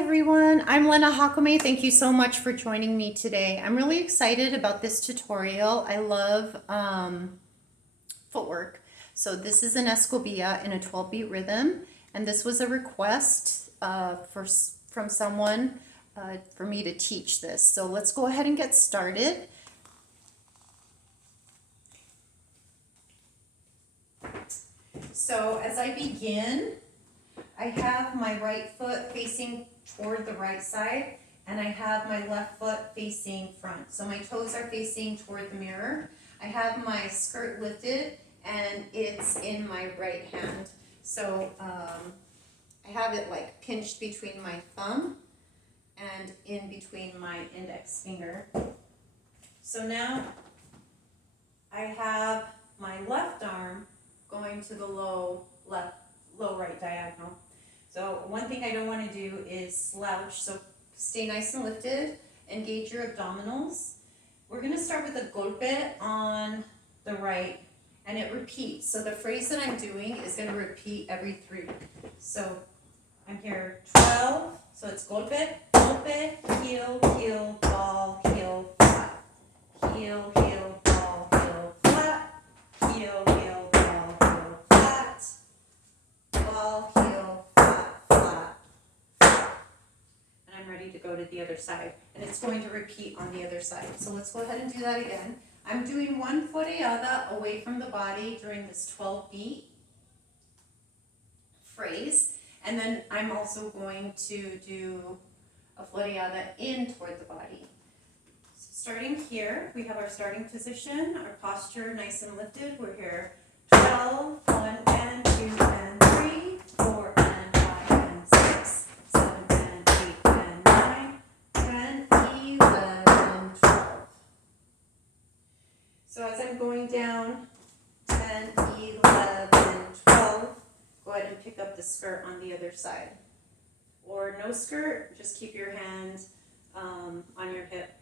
everyone, I'm Lena Jácome. Thank you so much for joining me today. I'm really excited about this tutorial. I love footwork. So this is an escobilla in a 12-beat rhythm, and this was a request from someone for me to teach this. So let's go ahead and get started. So as I begin, I have my right foot facing toward the right side, and I have my left foot facing front. So my toes are facing toward the mirror. I have my skirt lifted, and it's in my right hand. So I have it like pinched between my thumb and in between my index finger. So now I have my left arm going to the low right diagonal. So one thing I don't want to do is slouch, so stay nice and lifted, engage your abdominals. We're going to start with a golpe on the right, and it repeats. So the phrase that I'm doing is going to repeat every 3. So I'm here 12, so it's golpe, golpe, heel, heel, ball, heel, flat, heel, heel, ball, heel, flat, heel, heel, ball, heel, flat, ball, heel, ready to go to the other side, and it's going to repeat on the other side. So let's go ahead and do that again. I'm doing one floreada away from the body during this 12-beat phrase, and then I'm also going to do a floreada in toward the body. So starting here, we have our starting position, our posture nice and lifted. We're here 12, 1 and 2 and 3, 4 and 5 and 6, 7 and 8 and 9, 10, 11, 12. So as I'm going down 10, 11, 12, go ahead and pick up the skirt on the other side. Or no skirt, just keep your hand on your hip.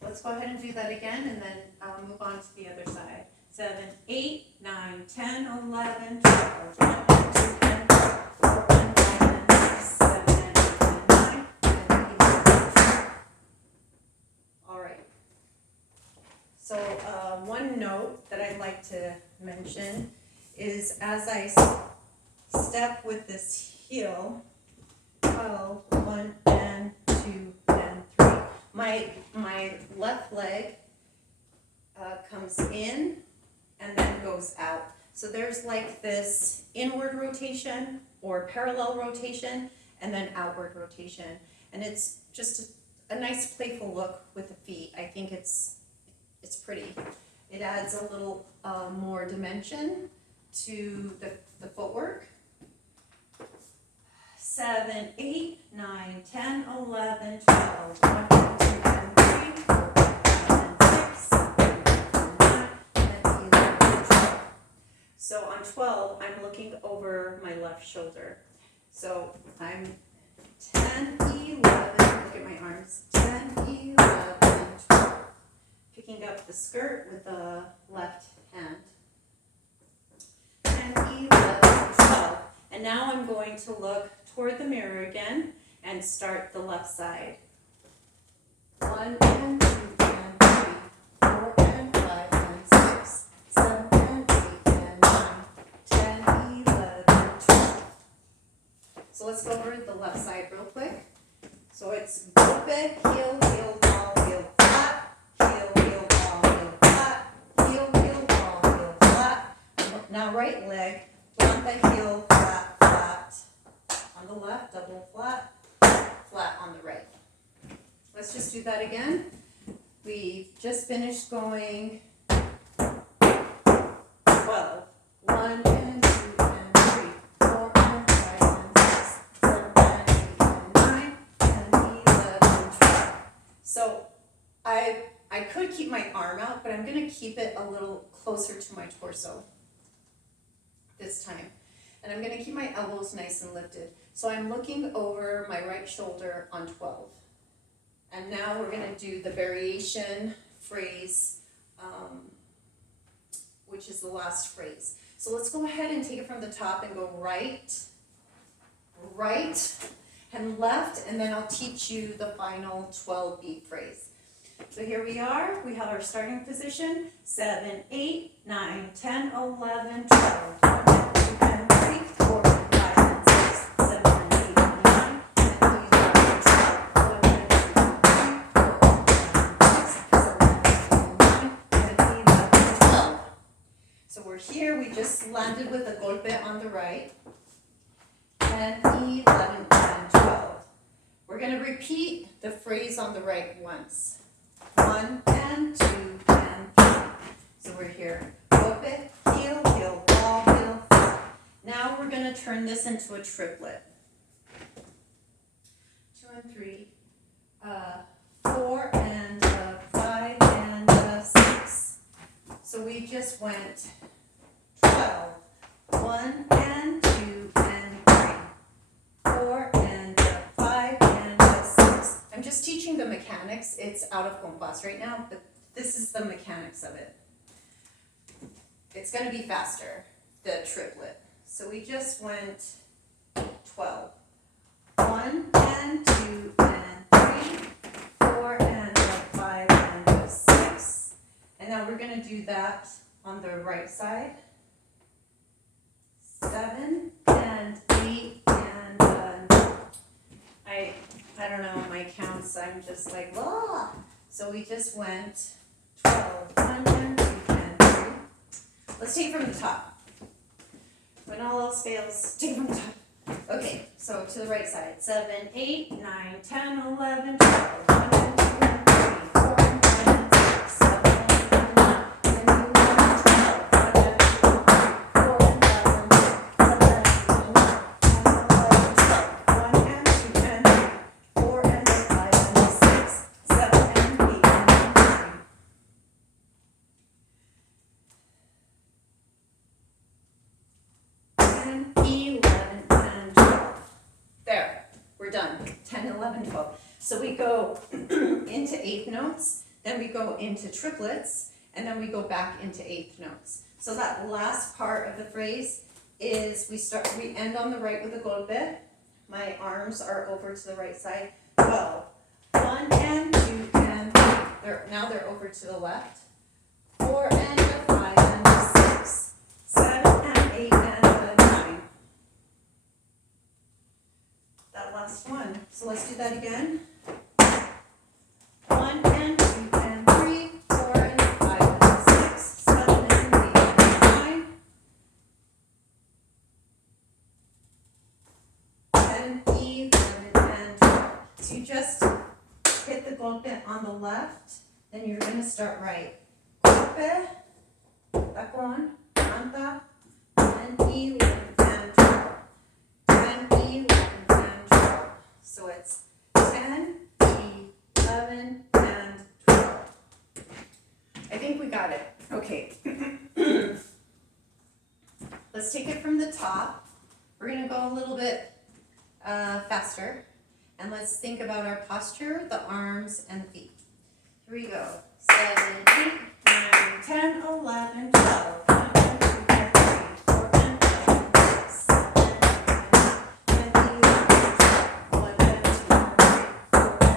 Let's go ahead and do that again, and then I'll move on to the other side. 7, 8, 9, 10, 11, 12, 1, 2, and 4, and 5, and 6, 7, and 8, and 9, 10, 11, 12. All right. So one note that I'd like to mention is as I step with this heel, 12, 1, and 2, and 3. My left leg comes in and then goes out. So there's like this inward rotation or parallel rotation and then outward rotation. And it's just a nice playful look with the feet. I think it's pretty. It adds a little more dimension to the footwork. 7, 8, 9, 10, 11, 12, 1, 2, and 3, 4, 5, and 6, 7, 8, 9, 10, 11, 12. So on 12, I'm looking over my left shoulder. So I'm 10, 11, look at my arms, 10, 11, 12. Picking up the skirt with the left hand. 10, 11, 12. And now I'm going to look toward the mirror again and start the left side. 1 and 2 and 3, 4 and 5 and 6, 7 and 8 and 9, 10, 11, 12. So let's go over the left side real quick. So it's golpe, heel, heel, ball, heel, flat, heel, heel, ball, heel, flat, heel, heel, ball, heel, flat. Now right leg, golpe, heel, flat, flat. On the left, double flat, flat on the right. Let's just do that again. We've just finished going 12. 1 and 2 and 3, 4 and 5 and 6, 7 and 8 and 9, 10, 11, 12. So I could keep my arm out, but I'm going to keep it a little closer to my torso this time. And I'm going to keep my elbows nice and lifted. So I'm looking over my right shoulder on 12. And now we're going to do the variation phrase, which is the last phrase. So let's go ahead and take it from the top and go right, right and left, and then I'll teach you the final 12 beat phrase. So here we are, we have our starting position, 7, 8, 9, 10, 11, 12, 1, 2, 3, 4, 5, 6, 7, 8, 9, 10, 11, 12, 1, 2, 3, 4, 5, 6, 7, 8, 9, 10, 11, 12. So we're here, we just landed with a golpe on the right, 10, 11, 10, 12. We're going to repeat the phrase on the right once. 1 and 2 and 3. So we're here. Golpe, heel, heel, ball, heel, heel. Now we're going to turn this into a triplet. 2 and 3, 4 and 5 and 6. So we just went 12. 1 and 2 and 3. 4 and 5 and 6. I'm just teaching the mechanics. It's out of compás right now, but this is the mechanics of it. It's going to be faster, the triplet. So we just went 12. 1 and 2 and 3. 4 and 5 and 6. And now we're going to do that on the right side. 7 and 8 and 9. I don't know my counts. I'm just like, blah. So we just went 12, 1 and 2 and 3. Let's take it from the top. When all else fails, take it from the top. Okay, so to the right side. 7, 8, 9, 10, 11, 12, 1 and 2 and 3, 4 and 5 and 6, 7 and 9, 10 and 11, 12, 1 and 2 and 3, 4 and 5 and 6, 7 and 8 and 9, 10 and 11, 12, 1 and 2 and 3, 4 and 5 and 6, 7 and 8 and 9. 10, 11, and 12. There, we're done. 10, 11, 12. So we go into eighth notes, then we go into triplets, and then we go back into eighth notes. So that last part of the phrase is we end on the right with a golpe. My arms are over to the right side. 12. 1 and 2 and 3. Now they're over to the left. 4 and 5 and 6. 7 and 8 and 9. That last one. So let's do that again. 1 and 2 and 3. 4 and 5 and 6. 7 and 8 and 9. 10, 11, and 12. So you just hit the golpe on the left, then you're going to start right. Golpe, tacón, canta, 10, 11, and 12. 10, 11, and 12. So it's 10, 11, and 12. I think we got it. Okay. Let's take it from the top. We're going to go a little bit faster. And let's think about our posture, the arms, and feet. Here we go. 7, 8, 9, 10, 11, 12. 1 and 2 and 3, 4 and 5 and 6, 7 and 8 and 9, 1 and 2 and 3, 4 and 5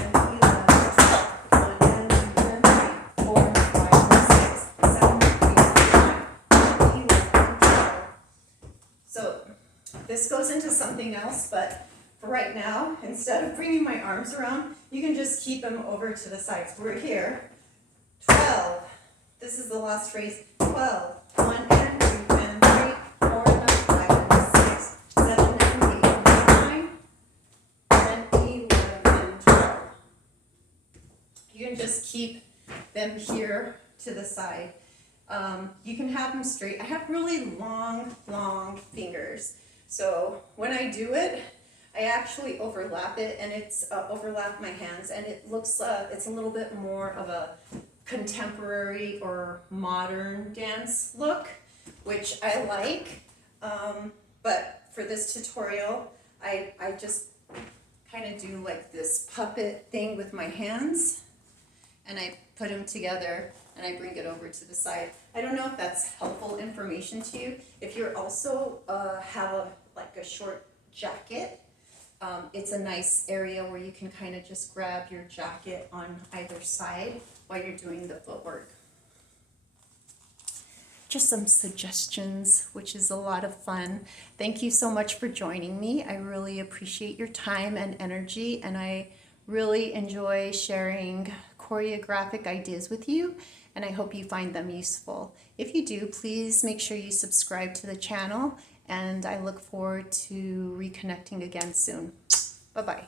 and 6, 7 and 8 and 9, 10, 11, 12. 1 and 2 and 3, 4 and 5 and 6, 7 and 8 and 9, 10, 11, 12. So this goes into something else, but for right now, instead of bringing my arms around, you can just keep them over to the sides. We're here. 12. This is the last phrase. 12. 1 and 2 and 3, 4 and 5 and 6, 7 and 8 and 9, 10, 11 and 12. You can just keep them here to the side. You can have them straight. I have really long fingers. So when I do it, I actually overlap it, and it's overlap my hands, and it looks it's a little bit more of a contemporary or modern dance look, which I like. But for this tutorial, I just kind of do like this puppet thing with my hands, and I put them together and I bring it over to the side. I don't know if that's helpful information to you. If you're also have like a short jacket, it's a nice area where you can kind of just grab your jacket on either side while you're doing the footwork. Just some suggestions, which is a lot of fun. Thank you so much for joining me. I really appreciate your time and energy, and I really enjoy sharing choreographic ideas with you, and I hope you find them useful. If you do, please make sure you subscribe to the channel, and I look forward to reconnecting again soon. Bye-bye.